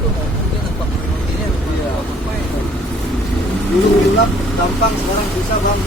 itu mau mungkin apa ini Iya. apa main. Dulu kita gampang, sekarang susah bang.